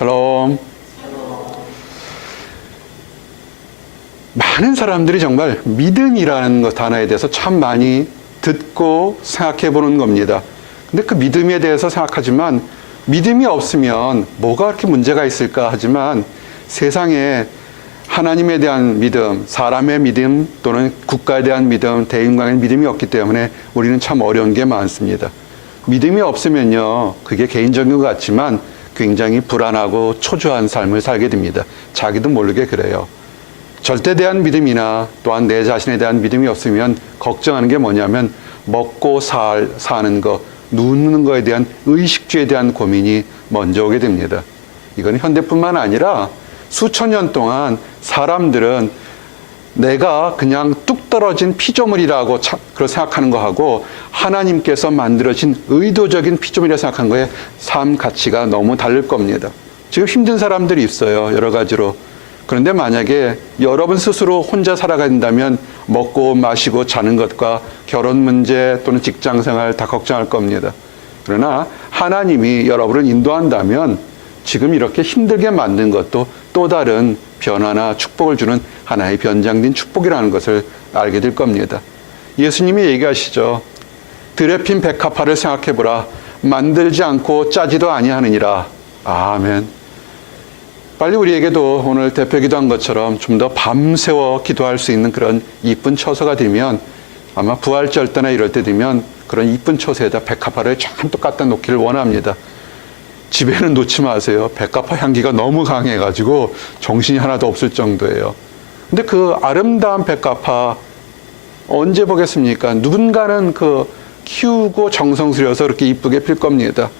샬롬. 많은 사람들이 정말 믿음이라는 것 단어에 대해서 참 많이 듣고 생각해 보는 겁니다. 근데 그 믿음에 대해서 생각하지만 믿음이 없으면 뭐가 그렇게 문제가 있을까 하지만 세상에 하나님에 대한 믿음, 사람의 믿음 또는 국가에 대한 믿음, 대인간의 믿음이 없기 때문에 우리는 참 어려운 게 많습니다. 믿음이 없으면요, 그게 개인적인 것 같지만 굉장히 불안하고 초조한 삶을 살게 됩니다. 자기도 모르게 그래요. 절대 대한 믿음이나 또한 내 자신에 대한 믿음이 없으면 걱정하는 게 뭐냐면 먹고 사는 거, 눕는 거에 대한 의식주에 대한 고민이 먼저 오게 됩니다. 이건 현대뿐만 아니라 수천 년 동안 사람들은 내가 그냥 뚝 떨어진 피조물이라고 그렇게 생각하는 거하고 하나님께서 만들어진 의도적인 피조물이라고 생각하는 거에 삶 가치가 너무 다를 겁니다. 지금 힘든 사람들이 있어요. 여러 가지로. 그런데 만약에 여러분 스스로 혼자 살아간다면 먹고 마시고 자는 것과 결혼 문제 또는 직장 생활 다 걱정할 겁니다. 그러나 하나님이 여러분을 인도한다면 지금 이렇게 힘들게 만든 것도 또 다른 변화나 축복을 주는 하나의 변장된 축복이라는 것을 알게 될 겁니다. 예수님이 얘기하시죠. 들에 핀 백합화를 생각해보라. 만들지 않고 짜지도 아니하느니라. 아멘. 빨리 우리에게도 오늘 대표 기도한 것처럼 좀 더 밤새워 기도할 수 있는 그런 이쁜 처소가 되면 아마 부활절 때나 이럴 때 되면 그런 이쁜 처소에다 백합화를 잔뜩 갖다 놓기를 원합니다. 집에는 놓지 마세요. 백합화 향기가 너무 강해가지고 정신이 하나도 없을 정도예요. 근데 그 아름다운 백합화 언제 보겠습니까? 누군가는 그 키우고 정성 들여서 그렇게 이쁘게 필 겁니다.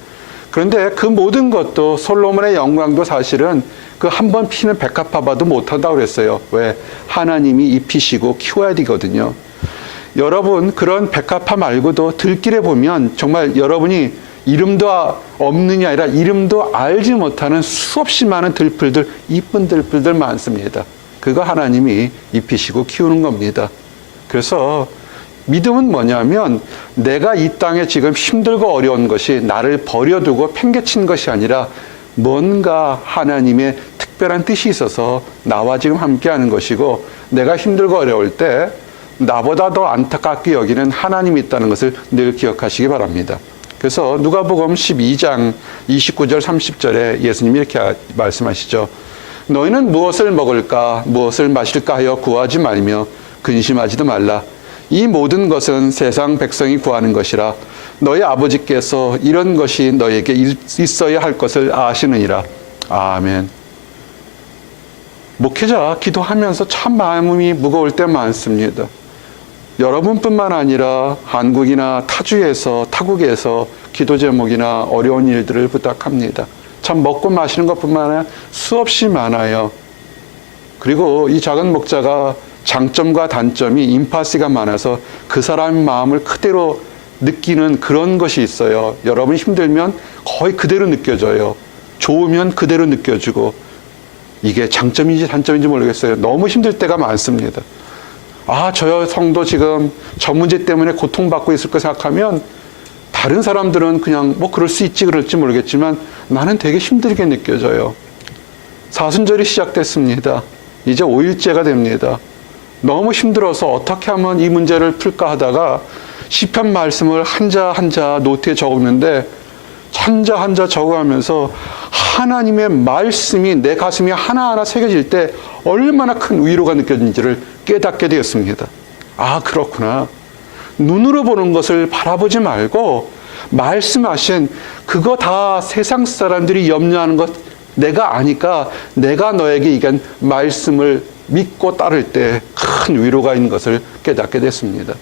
그런데 그 모든 것도 솔로몬의 영광도 사실은 그 한 번 피는 백합화 봐도 못한다고 그랬어요. 왜? 하나님이 입히시고 키워야 되거든요. 여러분 그런 백합화 말고도 들길에 보면 정말 여러분이 이름도 없느냐 아니라 이름도 알지 못하는 수없이 많은 들풀들, 이쁜 들풀들 많습니다. 그거 하나님이 입히시고 키우는 겁니다. 그래서 믿음은 뭐냐면 내가 이 땅에 지금 힘들고 어려운 것이 나를 버려두고 팽개친 것이 아니라 뭔가 하나님의 특별한 뜻이 있어서 나와 지금 함께하는 것이고 내가 힘들고 어려울 때 나보다 더 안타깝게 여기는 하나님이 있다는 것을 늘 기억하시기 바랍니다. 그래서 누가복음 12장 29절 30절에 예수님이 이렇게 말씀하시죠. 너희는 무엇을 먹을까 무엇을 마실까 하여 구하지 말며 근심하지도 말라. 이 모든 것은 세상 백성이 구하는 것이라. 너희 아버지께서 이런 것이 너에게 있어야 할 것을 아시느니라. 아멘. 목회자 기도하면서 참 마음이 무거울 때 많습니다. 여러분뿐만 아니라 한국이나 타국에서 기도 제목이나 어려운 일들을 부탁합니다. 참 먹고 마시는 것뿐만 아니라 수없이 많아요. 그리고 이 작은 목자가 장점과 단점이 임파시가 많아서 그 사람의 마음을 그대로 느끼는 그런 것이 있어요. 여러분이 힘들면 거의 그대로 느껴져요. 좋으면 그대로 느껴지고 이게 장점인지 단점인지 모르겠어요. 너무 힘들 때가 많습니다. 아, 저 성도 지금 저 문제 때문에 고통받고 있을 거 생각하면 다른 사람들은 그냥 뭐 그럴 수 있지 그럴지 모르겠지만 나는 되게 힘들게 느껴져요. 사순절이 시작됐습니다. 이제 5일째가 됩니다. 너무 힘들어서 어떻게 하면 이 문제를 풀까 하다가 시편 말씀을 한자 한자 노트에 적었는데 한자 한자 적어가면서 하나님의 말씀이 내 가슴에 하나하나 새겨질 때 얼마나 큰 위로가 느껴지는지를 깨닫게 되었습니다. 아, 그렇구나. 눈으로 보는 것을 바라보지 말고 말씀하신 그거 다 세상 사람들이 염려하는 것 내가 아니까 내가 너에게 이간 말씀을 믿고 따를 때 큰 위로가 있는 것을 깨닫게 됐습니다.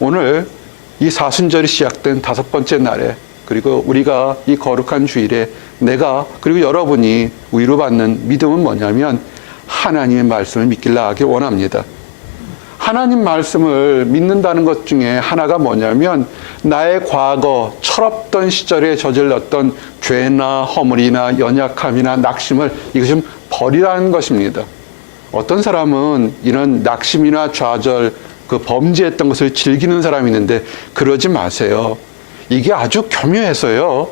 오늘 이 사순절이 시작된 5번째 날에 그리고 우리가 이 거룩한 주일에 내가 그리고 여러분이 위로받는 믿음은 뭐냐면 하나님의 말씀을 믿길 하기 원합니다. 하나님 말씀을 믿는다는 것 중에 하나가 뭐냐면 나의 과거 철없던 시절에 저질렀던 죄나 허물이나 연약함이나 낙심을 이거 좀 버리라는 것입니다. 어떤 사람은 이런 낙심이나 좌절, 그 범죄했던 것을 즐기는 사람이 있는데 그러지 마세요. 이게 아주 교묘해서요.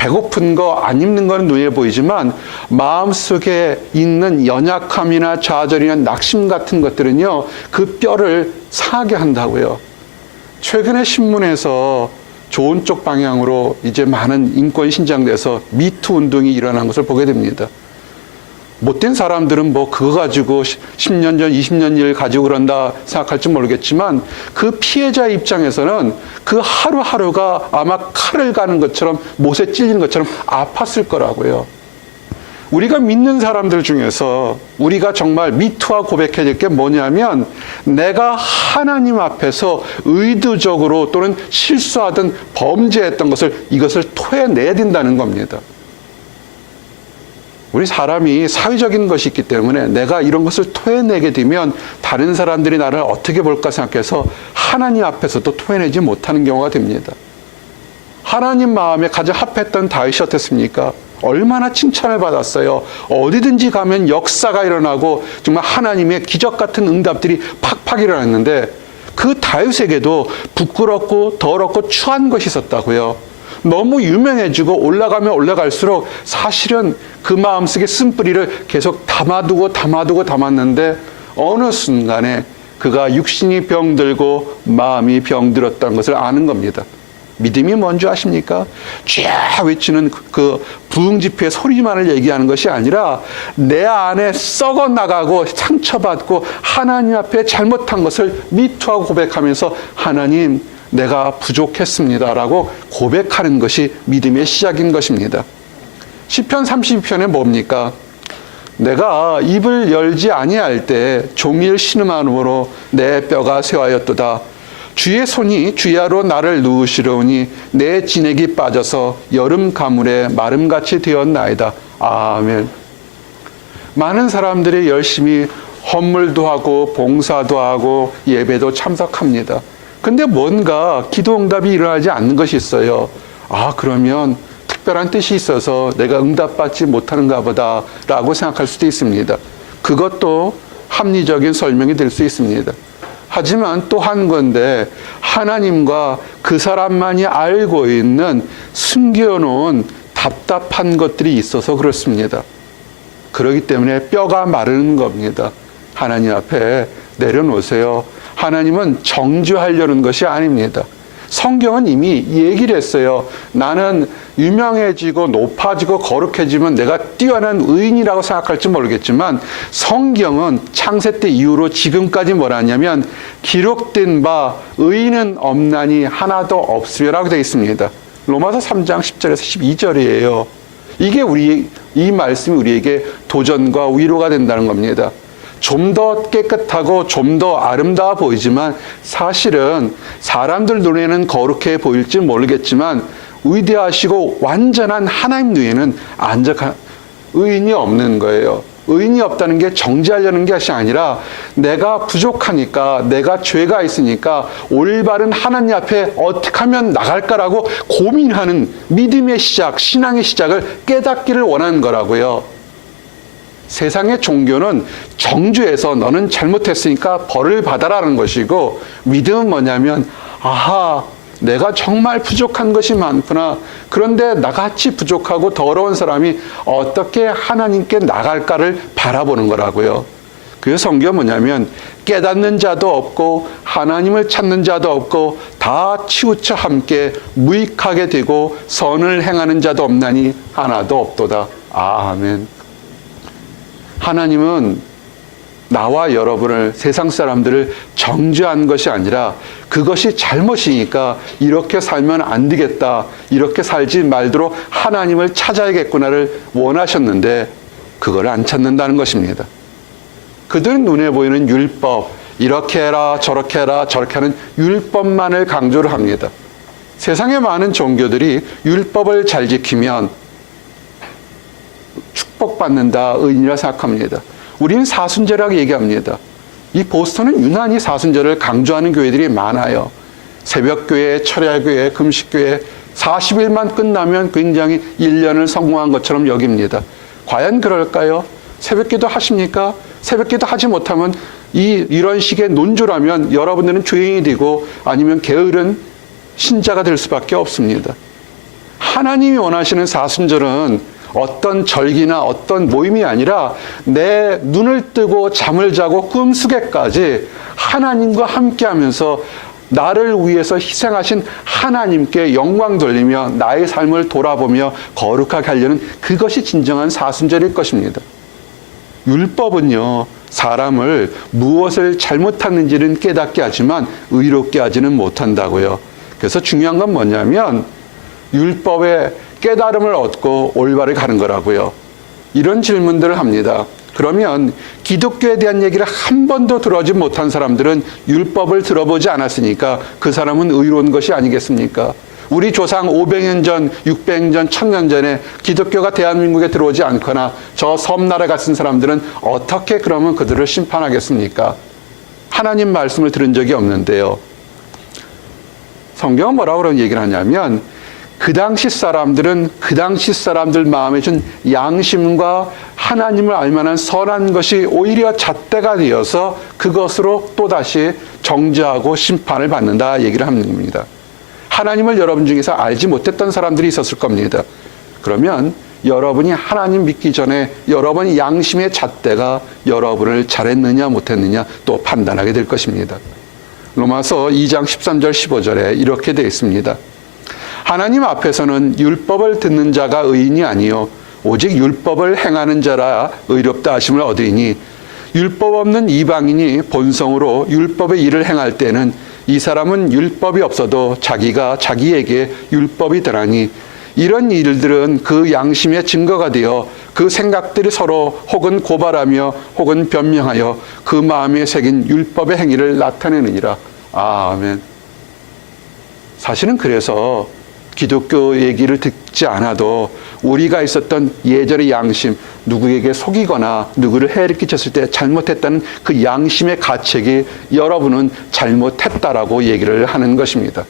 배고픈 거, 안 입는 거는 눈에 보이지만 마음속에 있는 연약함이나 좌절이나 낙심 같은 것들은요, 그 뼈를 상하게 한다고요. 최근에 신문에서 좋은 쪽 방향으로 이제 많은 인권이 신장돼서 미투 운동이 일어난 것을 보게 됩니다. 못된 사람들은 뭐 그거 가지고 10년 전, 20년 일 가지고 그런다 생각할지 모르겠지만 그 피해자 입장에서는 그 하루하루가 아마 칼을 가는 것처럼 못에 찔리는 것처럼 아팠을 거라고요. 우리가 믿는 사람들 중에서 우리가 정말 미투와 고백해야 될 게 뭐냐면 내가 하나님 앞에서 의도적으로 또는 실수하든 범죄했던 것을 이것을 토해내야 된다는 겁니다. 우리 사람이 사회적인 것이 있기 때문에 내가 이런 것을 토해내게 되면 다른 사람들이 나를 어떻게 볼까 생각해서 하나님 앞에서도 토해내지 못하는 경우가 됩니다. 하나님 마음에 가장 합했던 다윗이 어땠습니까? 얼마나 칭찬을 받았어요. 어디든지 가면 역사가 일어나고 정말 하나님의 기적 같은 응답들이 팍팍 일어났는데 그 다윗에게도 부끄럽고 더럽고 추한 것이 있었다고요. 너무 유명해지고 올라가면 올라갈수록 사실은 그 마음속에 쓴뿌리를 계속 담았는데 어느 순간에 그가 육신이 병들고 마음이 병들었다는 것을 아는 겁니다. 믿음이 뭔지 아십니까? 쫙 외치는 그 부흥집회 소리만을 얘기하는 것이 아니라 내 안에 썩어 나가고 상처받고 하나님 앞에 잘못한 것을 미투하고 고백하면서 하나님 내가 부족했습니다라고 고백하는 것이 믿음의 시작인 것입니다. 시편 32편에 뭡니까? 내가 입을 열지 아니할 때 종일 신음함으로 내 뼈가 쇠하였도다. 주의 손이 주야로 나를 누우시려오니 내 진액이 빠져서 여름 가물에 마름같이 되었나이다. 아멘. 많은 사람들이 열심히 헌물도 하고 봉사도 하고 예배도 참석합니다. 근데 뭔가 기도 응답이 일어나지 않는 것이 있어요. 아, 그러면 특별한 뜻이 있어서 내가 응답받지 못하는가 보다라고 생각할 수도 있습니다. 그것도 합리적인 설명이 될 수 있습니다. 하지만 또 한 건데 하나님과 그 사람만이 알고 있는 숨겨놓은 답답한 것들이 있어서 그렇습니다. 그렇기 때문에 뼈가 마르는 겁니다. 하나님 앞에 내려놓으세요. 하나님은 정죄하려는 것이 아닙니다. 성경은 이미 얘기를 했어요. 나는 유명해지고 높아지고 거룩해지면 내가 뛰어난 의인이라고 생각할지 모르겠지만 성경은 창세 때 이후로 지금까지 뭐라 하냐면 기록된 바 의인은 없나니 하나도 없으리라고 되어 있습니다. 로마서 3장 10절에서 12절이에요. 이게 이 말씀이 우리에게 도전과 위로가 된다는 겁니다. 좀 더 깨끗하고 좀 더 아름다워 보이지만 사실은 사람들 눈에는 거룩해 보일지 모르겠지만 위대하시고 완전한 하나님 눈에는 안적한 의인이 없는 거예요. 의인이 없다는 게 정죄하려는 것이 아니라 내가 부족하니까 내가 죄가 있으니까 올바른 하나님 앞에 어떻게 하면 나갈까라고 고민하는 믿음의 시작, 신앙의 시작을 깨닫기를 원하는 거라고요. 세상의 종교는 정죄해서 너는 잘못했으니까 벌을 받아라는 것이고 믿음은 뭐냐면 아하 내가 정말 부족한 것이 많구나. 그런데 나같이 부족하고 더러운 사람이 어떻게 하나님께 나갈까를 바라보는 거라고요. 그래서 성경은 뭐냐면 깨닫는 자도 없고 하나님을 찾는 자도 없고 다 치우쳐 함께 무익하게 되고 선을 행하는 자도 없나니 하나도 없도다. 아멘. 하나님은 나와 여러분을 세상 사람들을 정죄한 것이 아니라 그것이 잘못이니까 이렇게 살면 안 되겠다. 이렇게 살지 말도록 하나님을 찾아야겠구나를 원하셨는데 그걸 안 찾는다는 것입니다. 그들은 눈에 보이는 율법, 이렇게 해라 저렇게 해라 저렇게 하는 율법만을 강조를 합니다. 세상의 많은 종교들이 율법을 잘 지키면 축복받는다, 의인이라 생각합니다. 우리는 사순절이라고 얘기합니다. 이 보스턴은 유난히 사순절을 강조하는 교회들이 많아요. 새벽교회, 철야교회, 금식교회 40일만 끝나면 굉장히 1년을 성공한 것처럼 여깁니다. 과연 그럴까요? 새벽기도 하십니까? 새벽기도 하지 못하면 이런 식의 논조라면 여러분들은 죄인이 되고 아니면 게으른 신자가 될 수밖에 없습니다. 하나님이 원하시는 사순절은 어떤 절기나 어떤 모임이 아니라 내 눈을 뜨고 잠을 자고 꿈속에까지 하나님과 함께하면서 나를 위해서 희생하신 하나님께 영광 돌리며 나의 삶을 돌아보며 거룩하게 하려는 그것이 진정한 사순절일 것입니다. 율법은요, 사람을 무엇을 잘못하는지는 깨닫게 하지만 의롭게 하지는 못한다고요. 그래서 중요한 건 뭐냐면 율법의 깨달음을 얻고 올바르게 가는 거라고요. 이런 질문들을 합니다. 그러면 기독교에 대한 얘기를 한 번도 들어보지 못한 사람들은 율법을 들어보지 않았으니까 그 사람은 의로운 것이 아니겠습니까? 우리 조상 500년 전, 600년 전, 1000년 전에 기독교가 대한민국에 들어오지 않거나 저 섬나라 같은 사람들은 어떻게 그러면 그들을 심판하겠습니까? 하나님 말씀을 들은 적이 없는데요. 성경은 뭐라고 그런 얘기를 하냐면 그 당시 사람들은 그 당시 사람들 마음에 준 양심과 하나님을 알만한 선한 것이 오히려 잣대가 되어서 그것으로 또다시 정죄하고 심판을 받는다 얘기를 하는 겁니다. 하나님을 여러분 중에서 알지 못했던 사람들이 있었을 겁니다. 그러면 여러분이 하나님 믿기 전에 여러분 양심의 잣대가 여러분을 잘했느냐 못했느냐 또 판단하게 될 것입니다. 로마서 2장 13절 15절에 이렇게 되어 있습니다. 하나님 앞에서는 율법을 듣는 자가 의인이 아니요 오직 율법을 행하는 자라 의롭다 하심을 얻으리니 율법 없는 이방인이 본성으로 율법의 일을 행할 때는 이 사람은 율법이 없어도 자기가 자기에게 율법이 되나니 이런 일들은 그 양심의 증거가 되어 그 생각들이 서로 혹은 고발하며 혹은 변명하여 그 마음에 새긴 율법의 행위를 나타내느니라. 아멘. 사실은 그래서 기독교 얘기를 듣지 않아도 우리가 있었던 예전의 양심, 누구에게 속이거나 누구를 해를 끼쳤을 때 잘못했다는 그 양심의 가책이 여러분은 잘못했다라고 얘기를 하는 것입니다.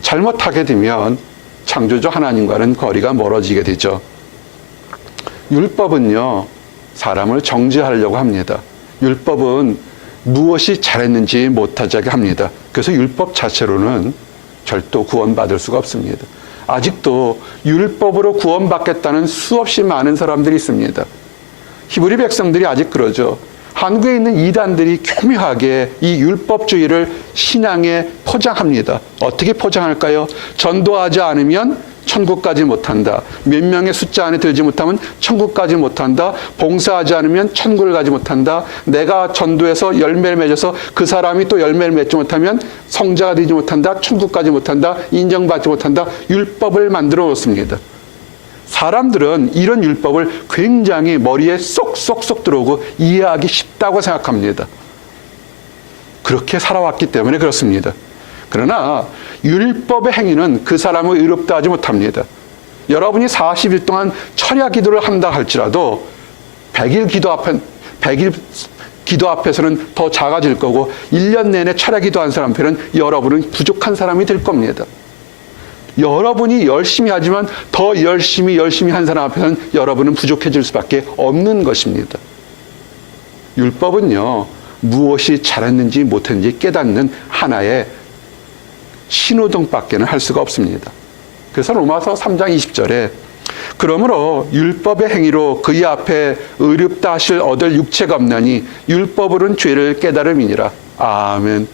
잘못하게 되면 창조주 하나님과는 거리가 멀어지게 되죠. 율법은요, 사람을 정죄하려고 합니다. 율법은 무엇이 잘했는지 못하게 합니다. 그래서 율법 자체로는 절도 구원받을 수가 없습니다. 아직도 율법으로 구원받겠다는 수없이 많은 사람들이 있습니다. 히브리 백성들이 아직 그러죠. 한국에 있는 이단들이 교묘하게 이 율법주의를 신앙에 포장합니다. 어떻게 포장할까요? 전도하지 않으면 천국 가지 못한다. 몇 명의 숫자 안에 들지 못하면 천국 가지 못한다. 봉사하지 않으면 천국을 가지 못한다. 내가 전도해서 열매를 맺어서 그 사람이 또 열매를 맺지 못하면 성자가 되지 못한다. 천국 가지 못한다. 인정받지 못한다. 율법을 만들어 놓습니다. 사람들은 이런 율법을 굉장히 머리에 쏙쏙쏙 들어오고 이해하기 쉽다고 생각합니다. 그렇게 살아왔기 때문에 그렇습니다. 그러나 율법의 행위는 그 사람을 의롭다 하지 못합니다. 여러분이 40일 동안 철야 기도를 한다 할지라도 100일 기도 앞에서는 더 작아질 거고 1년 내내 철야 기도한 사람 앞에는 여러분은 부족한 사람이 될 겁니다. 여러분이 열심히 하지만 더 열심히 한 사람 앞에서는 여러분은 부족해질 수밖에 없는 것입니다. 율법은요, 무엇이 잘했는지 못했는지 깨닫는 하나의 신호등밖에는 할 수가 없습니다. 그래서 로마서 3장 20절에 그러므로 율법의 행위로 그의 앞에 의롭다 하실 얻을 육체가 없나니 율법으로는 죄를 깨달음이니라. 아멘.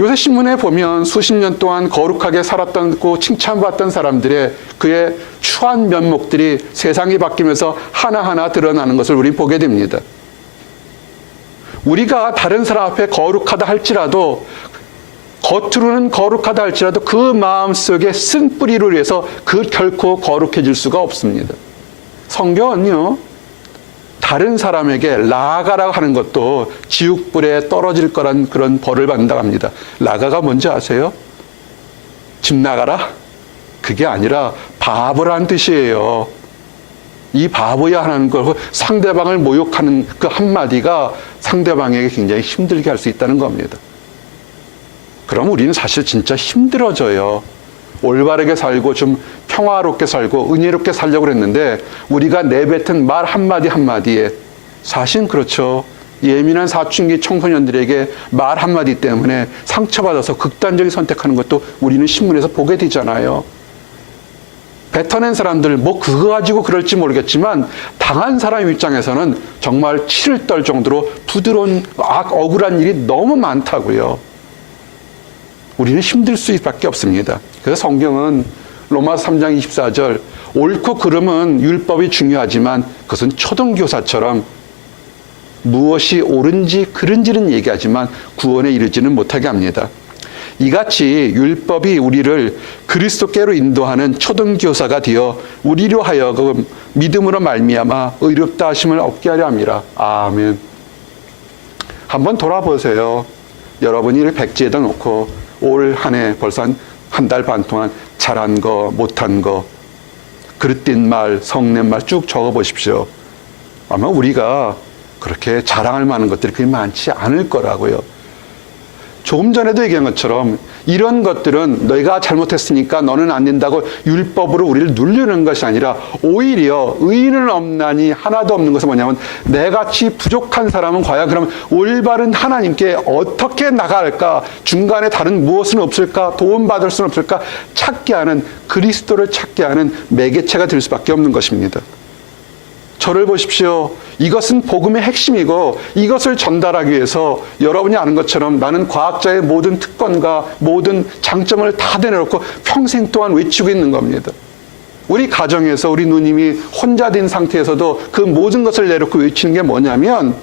요새 신문에 보면 수십 년 동안 거룩하게 살았던 고 칭찬받던 사람들의 그의 추한 면목들이 세상이 바뀌면서 하나하나 드러나는 것을 우리 보게 됩니다. 우리가 다른 사람 앞에 거룩하다 할지라도 겉으로는 거룩하다 할지라도 그 마음속에 쓴뿌리로 인해서 그 결코 거룩해질 수가 없습니다. 성경은요, 다른 사람에게 라가라고 하는 것도 지옥불에 떨어질 거란 그런 벌을 받는다고 합니다. 라가가 뭔지 아세요? 집 나가라? 그게 아니라 바보라는 뜻이에요. 이 바보야 하는 걸 상대방을 모욕하는 그 한마디가 상대방에게 굉장히 힘들게 할 수 있다는 겁니다. 그럼 우리는 사실 진짜 힘들어져요. 올바르게 살고 좀 평화롭게 살고 은혜롭게 살려고 했는데 우리가 내뱉은 말 한마디 한마디에 사실 그렇죠. 예민한 사춘기 청소년들에게 말 한마디 때문에 상처받아서 극단적인 선택하는 것도 우리는 신문에서 보게 되잖아요. 뱉어낸 사람들 뭐 그거 가지고 그럴지 모르겠지만 당한 사람 입장에서는 정말 치를 떨 정도로 부드러운 억울한 일이 너무 많다고요. 우리는 힘들 수밖에 없습니다. 그래서 성경은 로마서 3장 24절 옳고 그름은 율법이 중요하지만 그것은 초등교사처럼 무엇이 옳은지 그른지는 얘기하지만 구원에 이르지는 못하게 합니다. 이같이 율법이 우리를 그리스도께로 인도하는 초등교사가 되어 우리로 하여금 믿음으로 말미암아 의롭다 하심을 얻게 하려 함이라. 아멘. 한번 돌아보세요. 여러분이 백지에다 놓고 올 한 해 벌써 한 달 반 동안 잘한 거 못한 거 그릇된 말 성낸 말 쭉 적어보십시오. 아마 우리가 그렇게 자랑할 만한 것들이 그렇게 많지 않을 거라고요. 조금 전에도 얘기한 것처럼 이런 것들은 너희가 잘못했으니까 너는 안 된다고 율법으로 우리를 누르는 것이 아니라 오히려 의인은 없나니 하나도 없는 것은 뭐냐면 내같이 부족한 사람은 과연 그러면 올바른 하나님께 어떻게 나갈까? 중간에 다른 무엇은 없을까? 도움받을 수는 없을까? 찾게 하는 그리스도를 찾게 하는 매개체가 될 수밖에 없는 것입니다. 저를 보십시오. 이것은 복음의 핵심이고 이것을 전달하기 위해서 여러분이 아는 것처럼 나는 과학자의 모든 특권과 모든 장점을 다 내놓고 평생 동안 외치고 있는 겁니다. 우리 가정에서 우리 누님이 혼자 된 상태에서도 그 모든 것을 내놓고 외치는 게 뭐냐면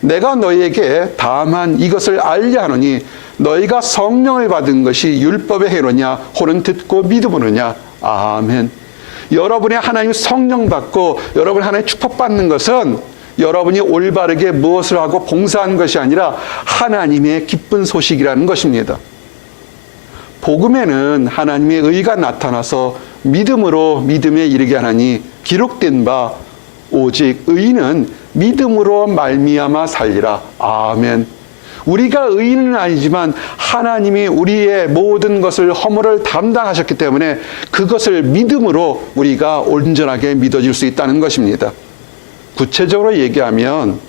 내가 너희에게 다만 이것을 알려 하노니 너희가 성령을 받은 것이 율법의 해로냐 혹은 듣고 믿음으로냐. 아멘. 여러분이 하나님 성령 받고 여러분이 하나님 축복받는 것은 여러분이 올바르게 무엇을 하고 봉사한 것이 아니라 하나님의 기쁜 소식이라는 것입니다. 복음에는 하나님의 의가 나타나서 믿음으로 믿음에 이르게 하나니 기록된 바 오직 의인은 믿음으로 말미암아 살리라. 아멘. 우리가 의인은 아니지만 하나님이 우리의 모든 것을 허물을 담당하셨기 때문에 그것을 믿음으로 우리가 온전하게 믿어질 수 있다는 것입니다. 구체적으로 얘기하면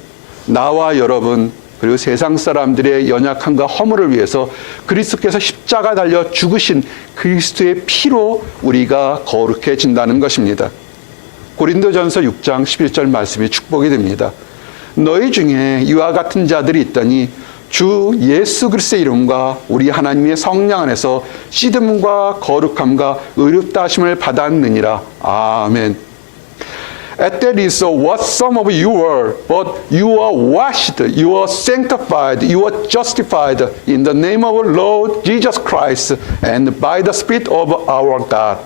나와 여러분 그리고 세상 사람들의 연약함과 허물을 위해서 그리스도께서 십자가 달려 죽으신 그리스도의 피로 우리가 거룩해진다는 것입니다. 고린도전서 6장 11절 말씀이 축복이 됩니다. 너희 중에 이와 같은 자들이 있더니 주 예수 그리스도의 이름과 우리 하나님의 성령 안에서 씻음과 거룩함과 의롭다 하심을 받았느니라. 아멘. At that is what some of you were, but you are washed, you are sanctified, you are justified in the name of our Lord Jesus Christ and by the Spirit of our God.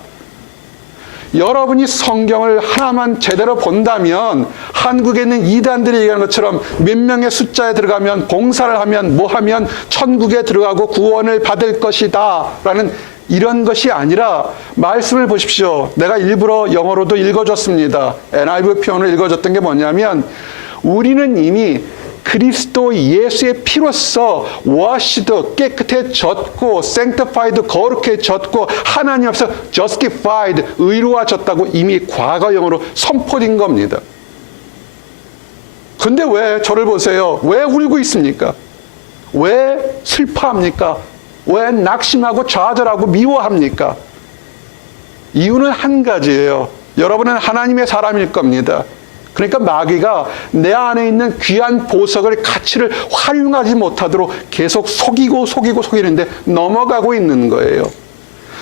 여러분이 성경을 하나만 제대로 본다면 한국에 있는 이단들이 얘기하는 것처럼 몇 명의 숫자에 들어가면 봉사를 하면 뭐 하면 천국에 들어가고 구원을 받을 것이다 라는 이런 것이 아니라 말씀을 보십시오. 내가 일부러 영어로도 읽어줬습니다. NIV 표현을 읽어줬던 게 뭐냐면 우리는 이미 그리스도 예수의 피로써 washed 깨끗해졌고 sanctified 거룩해졌고 하나님 앞에서 justified 의로워졌다고 이미 과거형으로 선포된 겁니다. 근데 왜 저를 보세요. 왜 울고 있습니까? 왜 슬퍼합니까? 왜 낙심하고 좌절하고 미워합니까? 이유는 한 가지예요. 여러분은 하나님의 사람일 겁니다. 그러니까 마귀가 내 안에 있는 귀한 보석을 가치를 활용하지 못하도록 계속 속이는데 넘어가고 있는 거예요.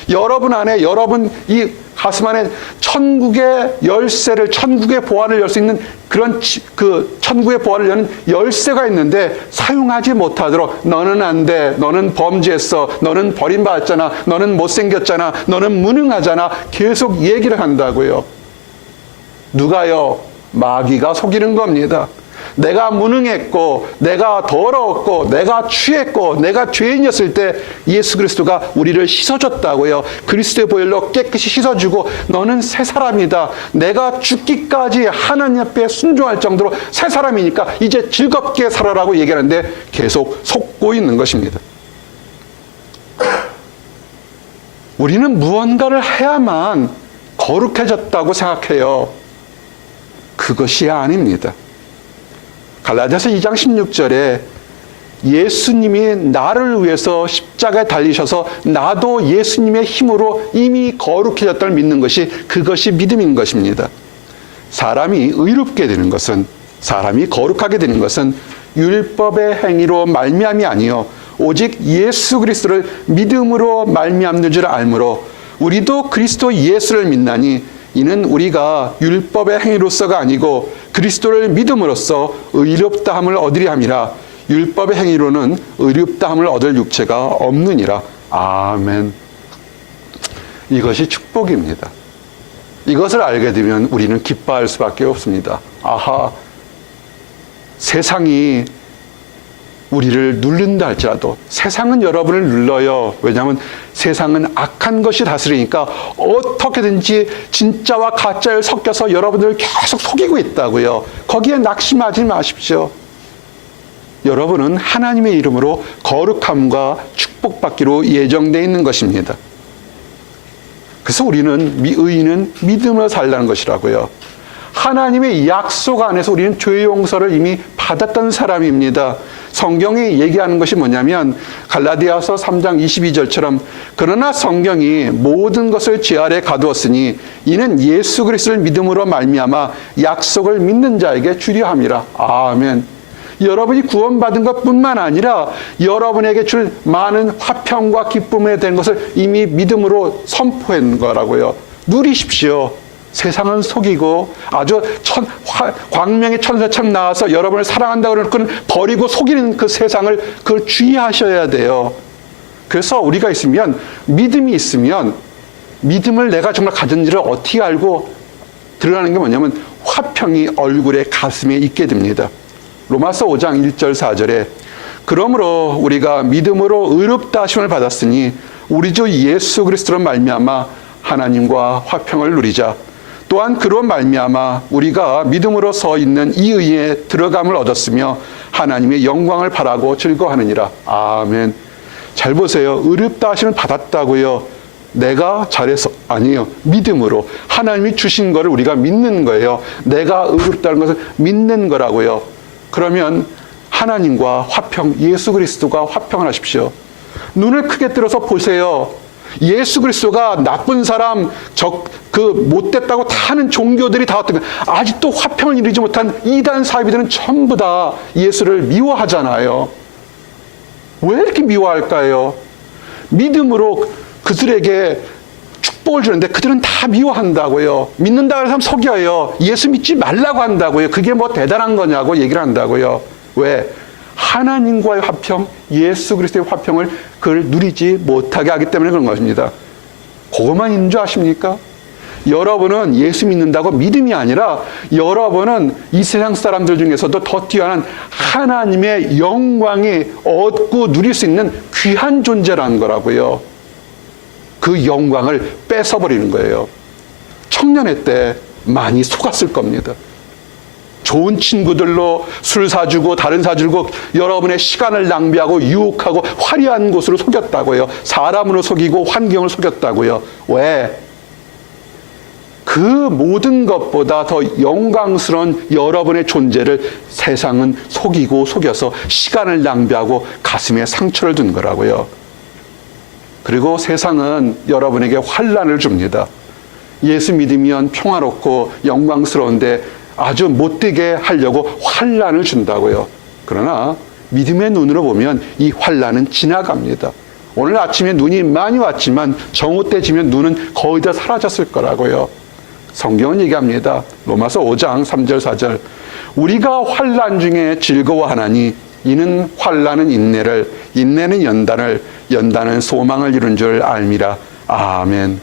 여러분 안에 여러분 이 가슴 안에 천국의 열쇠를 천국의 보안을 열 수 있는 그런 그 천국의 보안을 여는 열쇠가 있는데 사용하지 못하도록 너는 안 돼. 너는 범죄했어. 너는 버림받았잖아. 너는 못생겼잖아. 너는 무능하잖아. 계속 얘기를 한다고요. 누가요? 마귀가 속이는 겁니다. 내가 무능했고 내가 더러웠고 내가 취했고 내가 죄인이었을 때 예수 그리스도가 우리를 씻어줬다고요. 그리스도의 보혈로 깨끗이 씻어주고 너는 새 사람이다. 내가 죽기까지 하나님 앞에 순종할 정도로 새 사람이니까 이제 즐겁게 살아라고 얘기하는데 계속 속고 있는 것입니다. 우리는 무언가를 해야만 거룩해졌다고 생각해요. 그것이 아닙니다. 갈라디아서 2장 16절에 예수님이 나를 위해서 십자가에 달리셔서 나도 예수님의 힘으로 이미 거룩해졌다를 믿는 것이, 그것이 믿음인 것입니다. 사람이 의롭게 되는 것은, 사람이 거룩하게 되는 것은 율법의 행위로 말미암이 아니요 오직 예수 그리스도를 믿음으로 말미암는 줄 알므로 우리도 그리스도 예수를 믿나니 이는 우리가 율법의 행위로서가 아니고 그리스도를 믿음으로써 의롭다함을 얻으려 함이라. 율법의 행위로는 의롭다함을 얻을 육체가 없느니라. 아멘. 이것이 축복입니다. 이것을 알게 되면 우리는 기뻐할 수밖에 없습니다. 아하, 세상이 우리를 누른다 할지라도, 세상은 여러분을 눌러요. 왜냐하면 세상은 악한 것이 다스리니까 어떻게든지 진짜와 가짜를 섞여서 여러분들을 계속 속이고 있다고요. 거기에 낙심하지 마십시오. 여러분은 하나님의 이름으로 거룩함과 축복받기로 예정되어 있는 것입니다. 그래서 우리는, 의인은 믿음으로 살라는 것이라고요. 하나님의 약속 안에서 우리는 죄 용서를 이미 받았던 사람입니다. 성경이 얘기하는 것이 뭐냐면 갈라디아서 3장 22절처럼 그러나 성경이 모든 것을 죄 아래 가두었으니 이는 예수 그리스도를 믿음으로 말미암아 약속을 믿는 자에게 주려 함이라. 아멘. 여러분이 구원받은 것뿐만 아니라 여러분에게 줄 많은 화평과 기쁨에 대한 것을 이미 믿음으로 선포한 거라고요. 누리십시오. 세상은 속이고 아주 광명의 천사처럼 나와서 여러분을 사랑한다고 그러고는 버리고 속이는 그 세상을, 그걸 주의하셔야 돼요. 그래서 우리가 있으면, 믿음이 있으면, 믿음을 내가 정말 가진지를 어떻게 알고 드러나는 게 뭐냐면 화평이 얼굴에, 가슴에 있게 됩니다. 로마서 5장 1절 4절에 그러므로 우리가 믿음으로 의롭다 하심을 받았으니 우리 주 예수 그리스도로 말미암아 하나님과 화평을 누리자. 또한 그로 말미암아 우리가 믿음으로 서 있는 이 의에 들어감을 얻었으며 하나님의 영광을 바라고 즐거워하느니라. 아멘. 잘 보세요. 의롭다 하심을 받았다고요. 내가 잘해서 아니에요. 믿음으로 하나님이 주신 거를 우리가 믿는 거예요. 내가 의롭다는 것을 믿는 거라고요. 그러면 하나님과 화평, 예수 그리스도가 화평을 하십시오. 눈을 크게 들어서 보세요. 예수 그리스도가 나쁜 사람, 그 못됐다고 다 하는 종교들이 다 어떤, 아직도 화평을 이루지 못한 이단 사이비들은 전부 다 예수를 미워하잖아요. 왜 이렇게 미워할까요? 믿음으로 그들에게 축복을 주는데 그들은 다 미워한다고요. 믿는다고 해서 속여요. 예수 믿지 말라고 한다고요. 그게 뭐 대단한 거냐고 얘기를 한다고요. 왜? 하나님과의 화평, 예수 그리스도의 화평을 그걸 누리지 못하게 하기 때문에 그런 것입니다. 그것만 있는 줄 아십니까? 여러분은 예수 믿는다고 믿음이 아니라 여러분은 이 세상 사람들 중에서도 더 뛰어난 하나님의 영광이 얻고 누릴 수 있는 귀한 존재라는 거라고요. 그 영광을 뺏어버리는 거예요. 청년회 때 많이 속았을 겁니다. 좋은 친구들로 술 사주고 다른 사주고 여러분의 시간을 낭비하고 유혹하고 화려한 곳으로 속였다고요. 사람으로 속이고 환경을 속였다고요. 왜? 그 모든 것보다 더 영광스러운 여러분의 존재를 세상은 속이고 속여서 시간을 낭비하고 가슴에 상처를 준 거라고요. 그리고 세상은 여러분에게 환난을 줍니다. 예수 믿으면 평화롭고 영광스러운데 아주 못되게 하려고 환난을 준다고요. 그러나 믿음의 눈으로 보면 이 환난은 지나갑니다. 오늘 아침에 눈이 많이 왔지만 정오 때지면 눈은 거의 다 사라졌을 거라고요. 성경은 얘기합니다. 로마서 5장 3절 4절 우리가 환난 중에 즐거워하나니 이는 환난은 인내를, 인내는 연단을, 연단은 소망을 이룬 줄 알미라. 아멘.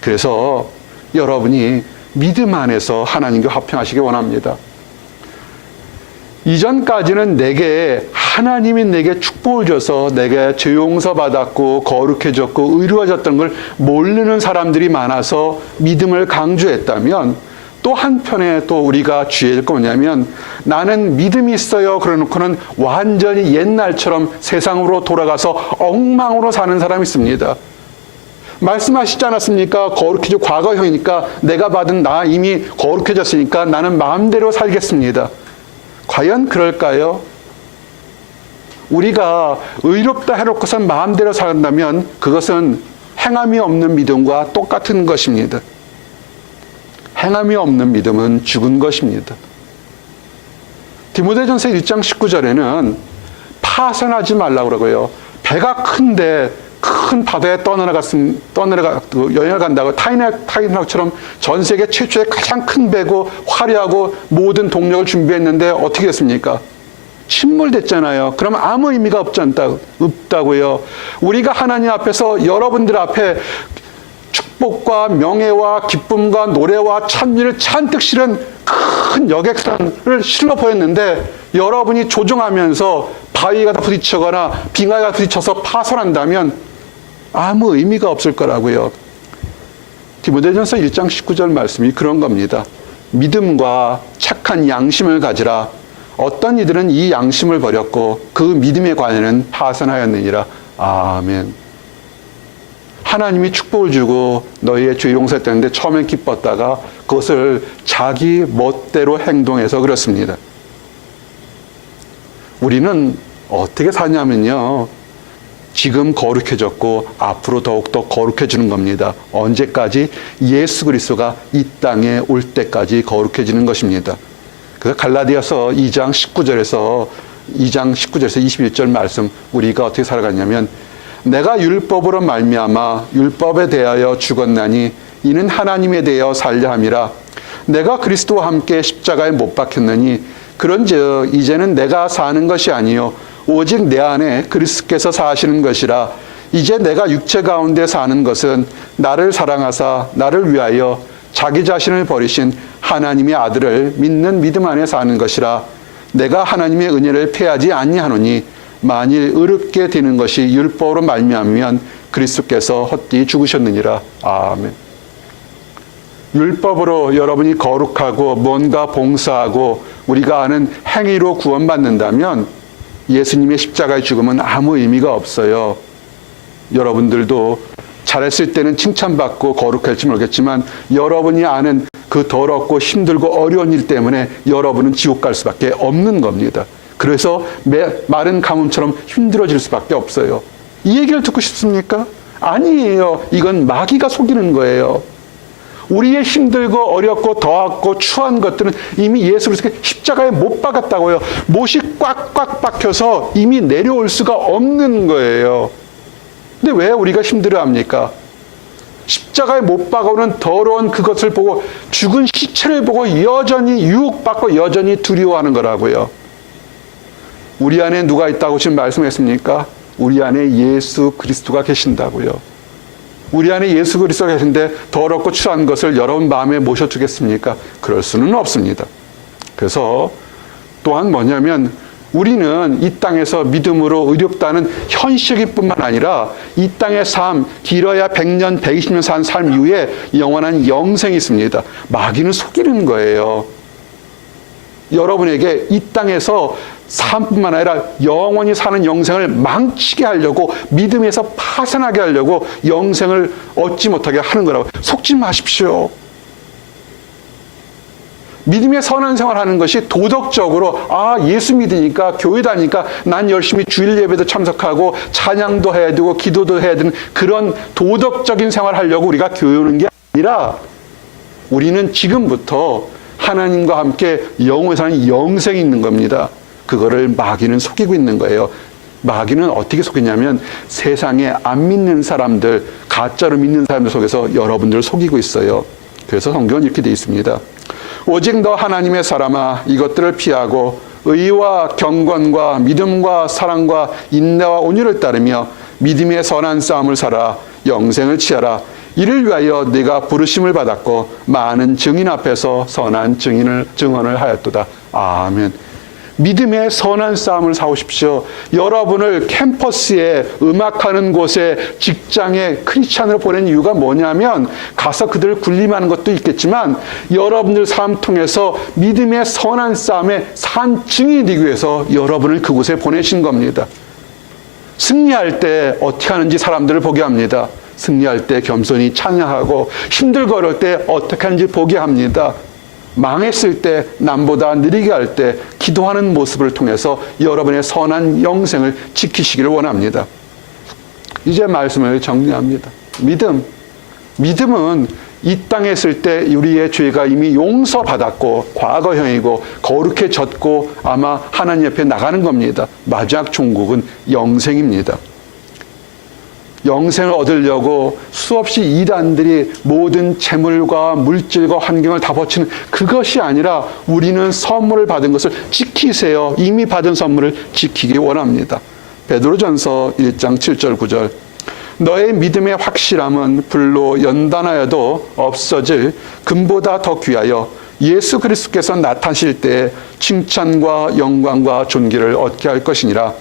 그래서 여러분이 믿음 안에서 하나님과 화평하시기 원합니다. 이전까지는 하나님이 내게 축복을 줘서 내게 죄 용서 받았고 거룩해졌고 의로워졌던 걸 모르는 사람들이 많아서 믿음을 강조했다면, 또 한편에 또 우리가 주의할 거 뭐냐면 나는 믿음이 있어요 그러놓고는 완전히 옛날처럼 세상으로 돌아가서 엉망으로 사는 사람이 있습니다. 말씀하시지 않았습니까? 거룩해져 과거형이니까 내가 받은 나 이미 거룩해졌으니까 나는 마음대로 살겠습니다. 과연 그럴까요? 우리가 의롭다 해놓고선 마음대로 살았다면 그것은 행함이 없는 믿음과 똑같은 것입니다. 행함이 없는 믿음은 죽은 것입니다. 디모데전서 1장 19절에는 파산하지 말라고 그러고요. 배가 큰데 큰 바다에 여행을 간다고 타이타닉처럼 전 세계 최초의 가장 큰 배고 화려하고 모든 동력을 준비했는데 어떻게 됐습니까? 침몰됐잖아요. 그럼 아무 의미가 없다고요. 우리가 하나님 앞에서 여러분들 앞에 축복과 명예와 기쁨과 노래와 찬미를 잔뜩 실은 큰 여객선을 실로 보였는데 여러분이 조종하면서 바위가 다 부딪히거나 빙하가 부딪혀서 파손한다면 아무 의미가 없을 거라고요. 디모데전서 1장 19절 말씀이 그런 겁니다. 믿음과 착한 양심을 가지라. 어떤 이들은 이 양심을 버렸고 그 믿음의 관해는 파산하였느니라. 아멘. 하나님이 축복을 주고 너희의 죄 용서했다는데 처음엔 기뻤다가 그것을 자기 멋대로 행동해서 그렇습니다. 우리는 어떻게 사냐면요. 지금 거룩해졌고 앞으로 더욱더 거룩해지는 겁니다. 언제까지? 예수 그리스도가 이 땅에 올 때까지 거룩해지는 것입니다. 그래서 갈라디아서 2장 19절에서 21절 말씀 우리가 어떻게 살아갔냐면 내가 율법으로 말미암아 율법에 대하여 죽었나니 이는 하나님에 대하여 살려 함이라. 내가 그리스도와 함께 십자가에 못 박혔느니 그런즉 이제는 내가 사는 것이 아니요 오직 내 안에 그리스도께서 사시는 것이라. 이제 내가 육체 가운데 사는 것은 나를 사랑하사 나를 위하여 자기 자신을 버리신 하나님의 아들을 믿는 믿음 안에 사는 것이라. 내가 하나님의 은혜를 패하지 아니하노니 만일 의롭게 되는 것이 율법으로 말미암으면 그리스도께서 헛되이 죽으셨느니라. 아멘. 율법으로 여러분이 거룩하고 뭔가 봉사하고 우리가 아는 행위로 구원받는다면 예수님의 십자가의 죽음은 아무 의미가 없어요. 여러분들도 잘했을 때는 칭찬받고 거룩할지 모르겠지만 여러분이 아는 그 더럽고 힘들고 어려운 일 때문에 여러분은 지옥 갈 수밖에 없는 겁니다. 그래서 마른 가뭄처럼 힘들어질 수밖에 없어요. 이 얘기를 듣고 싶습니까? 아니에요. 이건 마귀가 속이는 거예요. 우리의 힘들고 어렵고 더웠고 추한 것들은 이미 예수 그리스도의 십자가에 못 박았다고요. 못이 꽉꽉 박혀서 이미 내려올 수가 없는 거예요. 근데 왜 우리가 힘들어합니까? 십자가에 못 박아오는 더러운 그것을 보고 죽은 시체를 보고 여전히 유혹받고 여전히 두려워하는 거라고요. 우리 안에 누가 있다고 지금 말씀했습니까? 우리 안에 예수 그리스도가 계신다고요. 우리 안에 예수 그리스도가 계신데 더럽고 추한 것을 여러분 마음에 모셔두겠습니까? 그럴 수는 없습니다. 그래서 또한 뭐냐면 우리는 이 땅에서 믿음으로 의롭다는 현실뿐만 아니라 이 땅의 삶, 길어야 100년, 120년 산 삶 이후에 영원한 영생이 있습니다. 마귀는 속이는 거예요. 여러분에게 이 땅에서 삶뿐만 아니라 영원히 사는 영생을 망치게 하려고 믿음에서 파산하게 하려고 영생을 얻지 못하게 하는 거라고. 속지 마십시오. 믿음의 선한 생활하는 것이 도덕적으로 예수 믿으니까 교회 다니니까 난 열심히 주일 예배도 참석하고 찬양도 해야 되고 기도도 해야 되는 그런 도덕적인 생활을 하려고 우리가 교회 오는 게 아니라 우리는 지금부터 하나님과 함께 영원히 사는 영생이 있는 겁니다. 그거를 마귀는 속이고 있는 거예요. 마귀는 어떻게 속이냐면 세상에 안 믿는 사람들, 가짜로 믿는 사람들 속에서 여러분들을 속이고 있어요. 그래서 성경은 이렇게 되어 있습니다. 오직 너 하나님의 사람아 이것들을 피하고 의와 경건과 믿음과 사랑과 인내와 온유를 따르며 믿음의 선한 싸움을 살아 영생을 취하라. 이를 위하여 네가 부르심을 받았고 많은 증인 앞에서 선한 증언을 하였도다. 아멘. 믿음의 선한 싸움을 싸우십시오. 여러분을 캠퍼스에 음악하는 곳에 직장에 크리스찬으로 보낸 이유가 뭐냐면 가서 그들을 군림하는 것도 있겠지만 여러분들 삶 통해서 믿음의 선한 싸움에 산 증인이 되기 위해서 여러분을 그곳에 보내신 겁니다. 승리할 때 어떻게 하는지 사람들을 보게 합니다. 승리할 때 겸손히 찬양하고 힘들고 어려울 때 어떻게 하는지 보게 합니다. 망했을 때, 남보다 느리게 할 때 기도하는 모습을 통해서 여러분의 선한 영생을 지키시기를 원합니다. 이제 말씀을 정리합니다. 믿음은 이 땅에 있을 때 우리의 죄가 이미 용서받았고 과거형이고 거룩해졌고 아마 하나님 옆에 나가는 겁니다. 마지막 종국은 영생입니다. 영생을 얻으려고 수없이 이단들이 모든 재물과 물질과 환경을 다 바치는 그것이 아니라 우리는 선물을 받은 것을 지키세요. 이미 받은 선물을 지키기 원합니다. 베드로전서 1장 7절 9절 너의 믿음의 확실함은 불로 연단하여도 없어질 금보다 더 귀하여 예수 그리스도께서 나타나실 때 칭찬과 영광과 존귀를 얻게 할 것이니라.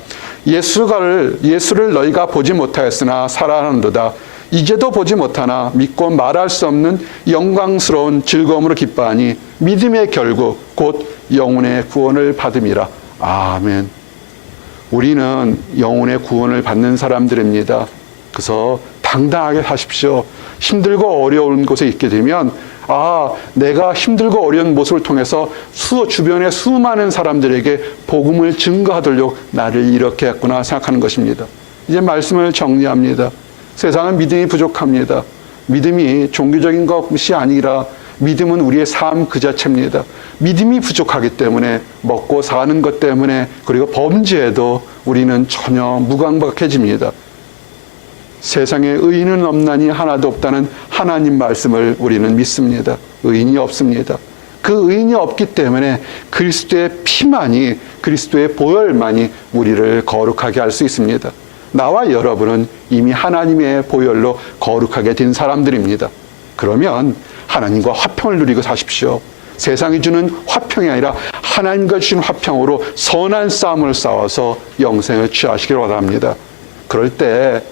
예수를 너희가 보지 못하였으나 살아나는도다. 이제도 보지 못하나 믿고 말할 수 없는 영광스러운 즐거움으로 기뻐하니 믿음의 결국 곧 영혼의 구원을 받음이라. 아멘. 우리는 영혼의 구원을 받는 사람들입니다. 그래서 당당하게 사십시오. 힘들고 어려운 곳에 있게 되면 내가 힘들고 어려운 모습을 통해서 주변의 수많은 사람들에게 복음을 증거하도록 나를 이렇게 했구나 생각하는 것입니다. 이제 말씀을 정리합니다. 세상은 믿음이 부족합니다. 믿음이 종교적인 것이 아니라 믿음은 우리의 삶 그 자체입니다. 믿음이 부족하기 때문에 먹고 사는 것 때문에 그리고 범죄에도 우리는 전혀 무감각해집니다. 세상에 의인은 없나니 하나도 없다는 하나님 말씀을 우리는 믿습니다. 의인이 없습니다. 그 의인이 없기 때문에 그리스도의 피만이, 그리스도의 보혈만이 우리를 거룩하게 할 수 있습니다. 나와 여러분은 이미 하나님의 보혈로 거룩하게 된 사람들입니다. 그러면 하나님과 화평을 누리고 사십시오. 세상이 주는 화평이 아니라 하나님과 주신 화평으로 선한 싸움을 싸워서 영생을 취하시기를 원합니다. 그럴 때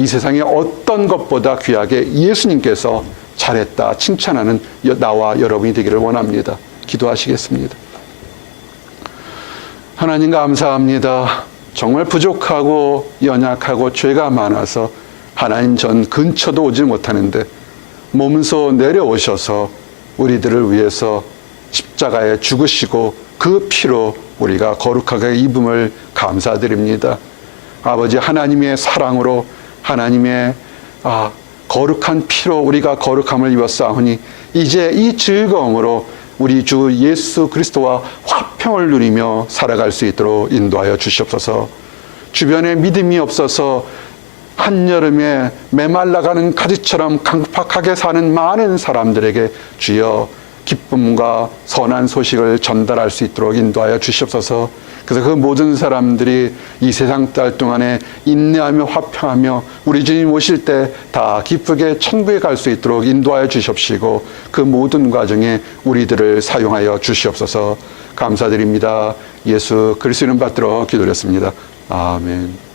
이 세상의 어떤 것보다 귀하게 예수님께서 잘했다 칭찬하는 나와 여러분이 되기를 원합니다. 기도하시겠습니다. 하나님 감사합니다. 정말 부족하고 연약하고 죄가 많아서 하나님 전 근처도 오지 못하는데 몸소 내려오셔서 우리들을 위해서 십자가에 죽으시고 그 피로 우리가 거룩하게 입음을 감사드립니다. 아버지 하나님의 사랑으로 하나님의 거룩한 피로 우리가 거룩함을 입었사오니 이제 이 즐거움으로 우리 주 예수 그리스도와 화평을 누리며 살아갈 수 있도록 인도하여 주시옵소서. 주변에 믿음이 없어서 한여름에 메말라가는 가지처럼 강팍하게 사는 많은 사람들에게 주여 기쁨과 선한 소식을 전달할 수 있도록 인도하여 주시옵소서. 그래서 그 모든 사람들이 이 세상 딸 동안에 인내하며 화평하며 우리 주님 오실 때 다 기쁘게 천국에 갈 수 있도록 인도하여 주시옵시고 그 모든 과정에 우리들을 사용하여 주시옵소서. 감사드립니다. 예수 그리스도 이름 받들어 기도드렸습니다. 아멘.